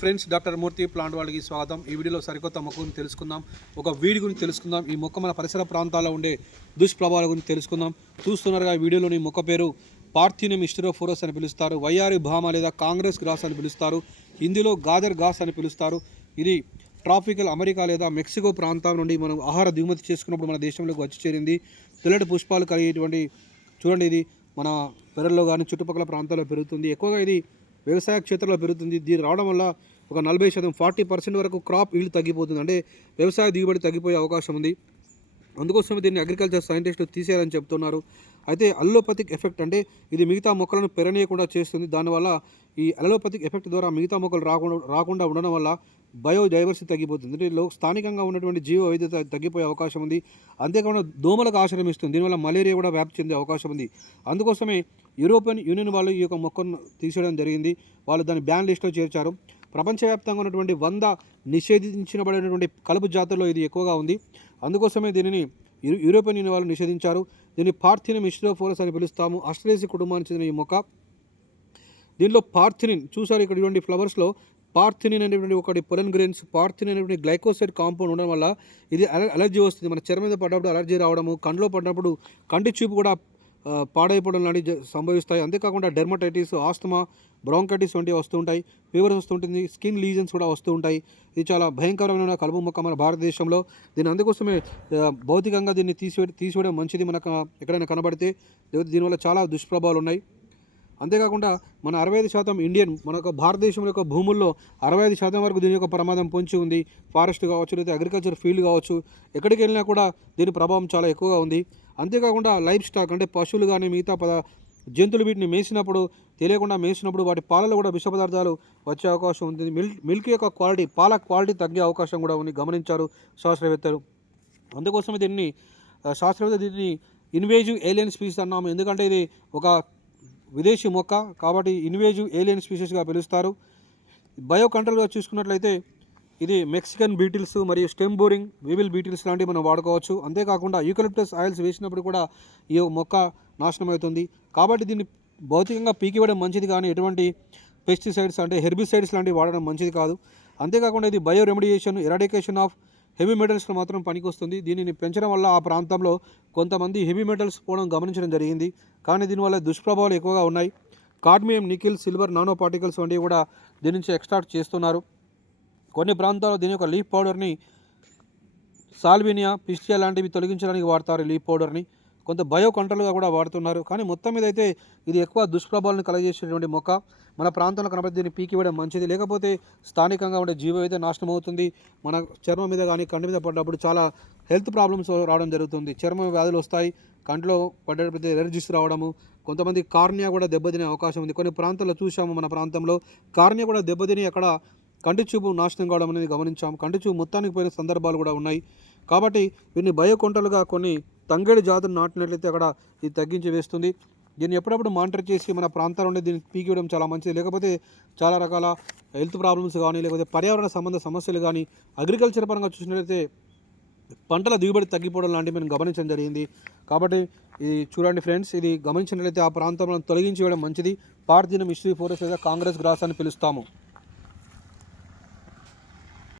Friends, doctor మూర్తి plant వాళ్ళకి స్వాగతం. ఈ వీడియోలో సరికొత్త మొక్క గురించి తెలుసుకుందాం. ఒక వీడి గురించి తెలుసుకుందాం. ఈ మొక్క మన పరిసర ప్రాంతాల్లో ఉండే దుష్ప్రభావాల గురించి తెలుసుకుందాం. చూస్తున్నారుగా ఈ వీడియోలోని మొక్క పేరు పార్థినియం స్టిరోఫోరస్ అని పిలుస్తారు. వయ్యారి భామ లేదా కాంగ్రెస్ గ్రాస్ అని పిలుస్తారు. హిందీలో గాదర్ గాస్ అని పిలుస్తారు. ఇది ట్రాపికల్ అమెరికా లేదా మెక్సికో ప్రాంతాల నుండి మనం ఆహార దిగుమతి చేసుకున్నప్పుడు మన దేశంలోకి వచ్చి చేరింది. తెల్లటి పుష్పాలు కలిగేటువంటి చూడండి, ఇది మన పెరల్లో కానీ చుట్టుపక్కల ప్రాంతాల్లో పెరుగుతుంది. ఎక్కువగా ఇది వ్యవసాయ క్షేత్రంలో పెరుగుతుంది. దీని రావడం వల్ల ఒక 40% 40% వరకు క్రాప్ ఈల్డ్ తగ్గిపోతుంది. అంటే వ్యవసాయ దిగుబడి తగ్గిపోయే అవకాశం ఉంది. అందుకోసమే దీన్ని అగ్రికల్చర్ సైంటిస్టులు తీసేయాలని చెప్తున్నారు. అయితే అల్లోపతిక్ ఎఫెక్ట్ అంటే ఇది మిగతా మొక్కలను పెరనీయకుండా చేస్తుంది. దానివల్ల ఈ అలోపతిక్ ఎఫెక్ట్ ద్వారా మిగతా మొక్కలు రాకుండా ఉండడం వల్ల బయోడైవర్సిటీ తగ్గిపోతుంది. అంటే స్థానికంగా ఉన్నటువంటి జీవ వైవిధ్యత తగ్గిపోయే అవకాశం ఉంది. అంతేకాకుండా దోమలకు ఆశ్రయం ఇస్తుంది. దీనివల్ల మలేరియా కూడా వ్యాప్తి చెందే అవకాశం ఉంది. అందుకోసమే యూరోపియన్ యూనియన్ వాళ్ళు ఈ యొక్క మొక్కను తీసేయడం జరిగింది. వాళ్ళు దాన్ని బ్యాన్ లిస్ట్లో చేర్చారు. ప్రపంచవ్యాప్తంగా ఉన్నటువంటి 100 నిషేధించబడినటువంటి కలుపు జాతుల్లో ఇది ఎక్కువగా ఉంది. అందుకోసమే దీనిని యూరోపియన్ యూనియన్ వాళ్ళు నిషేధించారు. దీన్ని పార్థినియం స్టిరోఫోరస్ అని పిలుస్తాము. ఆస్ట్రేలియాసి కుటుంబానికి చెందిన ఈ మొక్క. దీనిలో పార్థినిన్ చూసారు ఇక్కడ ఇటువంటి ఫ్లవర్స్లో పార్థినిన్ అనేటువంటి ఒకటి పొలన్ గ్రెయిన్స్, పార్థినిన్ అనేటువంటి గ్లైకోసైడ్ కాంపౌండ్ ఉండడం వల్ల ఇది అలర్జీ వస్తుంది. మన చర్మం మీద పడ్డప్పుడు అలర్జీ రావడము, కంట్లో పడినప్పుడు కంటి చూపు కూడా పాడైపోవడం లాంటివి సంభవిస్తాయి. అంతేకాకుండా డెర్మటైటిస్, ఆస్తమా, బ్రాంకైటిస్ వంటివి వస్తూ ఉంటాయి. ఫీవర్ వస్తుంటుంది. స్కిన్ లీజన్స్ కూడా వస్తూ ఉంటాయి. ఇది చాలా భయంకరమైన కలుపు మొక్క మన భారతదేశంలో. దీని అందుకోసమే భౌతికంగా దీన్ని తీసివేయడం మంచిది. మనకు ఎక్కడైనా కనబడితే దీనివల్ల చాలా దుష్ప్రభావాలు ఉన్నాయి. అంతేకాకుండా మన 65% ఇండియన్ మన భారతదేశంలో యొక్క భూముల్లో 65% వరకు దీని యొక్క ప్రమాదం పొంచి ఉంది. ఫారెస్ట్ కావచ్చు, లేదా అగ్రికల్చర్ ఫీల్డ్ కావచ్చు, ఎక్కడికి వెళ్ళినా కూడా దీని ప్రభావం చాలా ఎక్కువగా ఉంది. అంతేకాకుండా లైఫ్ స్టాక్ అంటే పశువులు కానీ మిగతా జంతువులు వీటిని మేసినప్పుడు తెలియకుండా మేసినప్పుడు వాటి పాలలో కూడా విష పదార్థాలు వచ్చే అవకాశం ఉంది. మిల్క్ యొక్క క్వాలిటీ, పాల క్వాలిటీ తగ్గే అవకాశం కూడా ఉంది, గమనించారు శాస్త్రవేత్తలు. అందుకోసమే దీన్ని ఇన్వేజివ్ ఏలియన్ స్పీసీస్ అన్నాము. ఎందుకంటే ఇది ఒక విదేశీ మొక్క కాబట్టి ఇన్వేజివ్ ఏలియన్ స్పీసీస్గా పిలుస్తారు. బయో కంట్రోల్గా చూసుకున్నట్లయితే ఇది మెక్సికన్ బీటిల్స్ మరియు స్టెమ్ బోరింగ్ వీవిల్ బీటిల్స్ లాంటివి మనం వాడుకోవచ్చు. అంతేకాకుండా యూకలిప్టస్ ఆయిల్స్ వేసినప్పుడు కూడా ఈ మొక్క నాశనం అవుతుంది. కాబట్టి దీన్ని భౌతికంగా పీకివేయడం మంచిది, కానీ ఎటువంటి పెస్టిసైడ్స్ అంటే హెర్బిసైడ్స్ లాంటివి వాడడం మంచిది కాదు. అంతేకాకుండా ఇది bioremediation, eradication of heavy మెటల్స్లో మాత్రం పనికొస్తుంది. దీనిని పెంచడం వల్ల ఆ ప్రాంతంలో కొంతమంది హెవీ మెటల్స్ పోవడం గమనించడం జరిగింది. కానీ దీనివల్ల దుష్ప్రభావాలు ఎక్కువగా ఉన్నాయి. Cadmium, nickel, silver, nano particles వంటివి కూడా దీని నుంచి ఎక్స్ట్రాక్ట్ చేస్తున్నారు. కొన్ని ప్రాంతాల్లో దీని యొక్క లీఫ్ పౌడర్ని సాల్వినియా, పిస్టియా లాంటివి తొలగించడానికి వాడతారు. లీఫ్ పౌడర్ని కొంత బయో కంట్రోల్గా కూడా వాడుతున్నారు. కానీ మొత్తం మీద అయితే ఇది ఎక్కువ దుష్ప్రభావాలను కలగజేసేటువంటి మొక్క. మన ప్రాంతంలో కనబడి దీన్ని పీకివేయడం మంచిది. లేకపోతే స్థానికంగా ఉండే జీవ అయితే నాశనం అవుతుంది. మన చర్మం మీద కానీ కంటి మీద పడ్డప్పుడు చాలా హెల్త్ ప్రాబ్లమ్స్ రావడం జరుగుతుంది. చర్మ వ్యాధులు వస్తాయి. కంట్లో పడ్డప్పుడు ఎలర్జీస్ రావడము, కొంతమంది కార్నియా కూడా దెబ్బతినే అవకాశం ఉంది. కొన్ని ప్రాంతాల్లో చూసాము, మన ప్రాంతంలో కార్నియా కూడా దెబ్బతిని అక్కడ కంటి చూపు నాశనం కావడం అనేది గమనించాం. కంటి చూపు మొత్తానికి పోయిన సందర్భాలు కూడా ఉన్నాయి. కాబట్టి వీటిని బయో కొంటలుగా కొన్ని తంగేడు జాతులు నాటినట్లయితే అక్కడ ఇది తగ్గించి వేస్తుంది. దీన్ని ఎప్పుడప్పుడు మానిటర్ చేసి మన ప్రాంతాల్లో ఉండే దీన్ని పీకివేయడం చాలా మంచిది. లేకపోతే చాలా రకాల హెల్త్ ప్రాబ్లమ్స్ కానీ, లేకపోతే పర్యావరణ సంబంధ సమస్యలు కానీ, అగ్రికల్చర్ పరంగా చూసినట్లయితే పంటల దిగుబడి తగ్గిపోవడం లాంటివి మనం గమనించడం జరిగింది. కాబట్టి ఇది చూడండి ఫ్రెండ్స్, ఇది గమనించినట్లయితే ఆ ప్రాంతంలో తొలగించి వేయడం మంచిది. పార్థినియం స్టిరోఫోరస్ లేదా కాంగ్రెస్ గ్రాస్ అని పిలుస్తాము.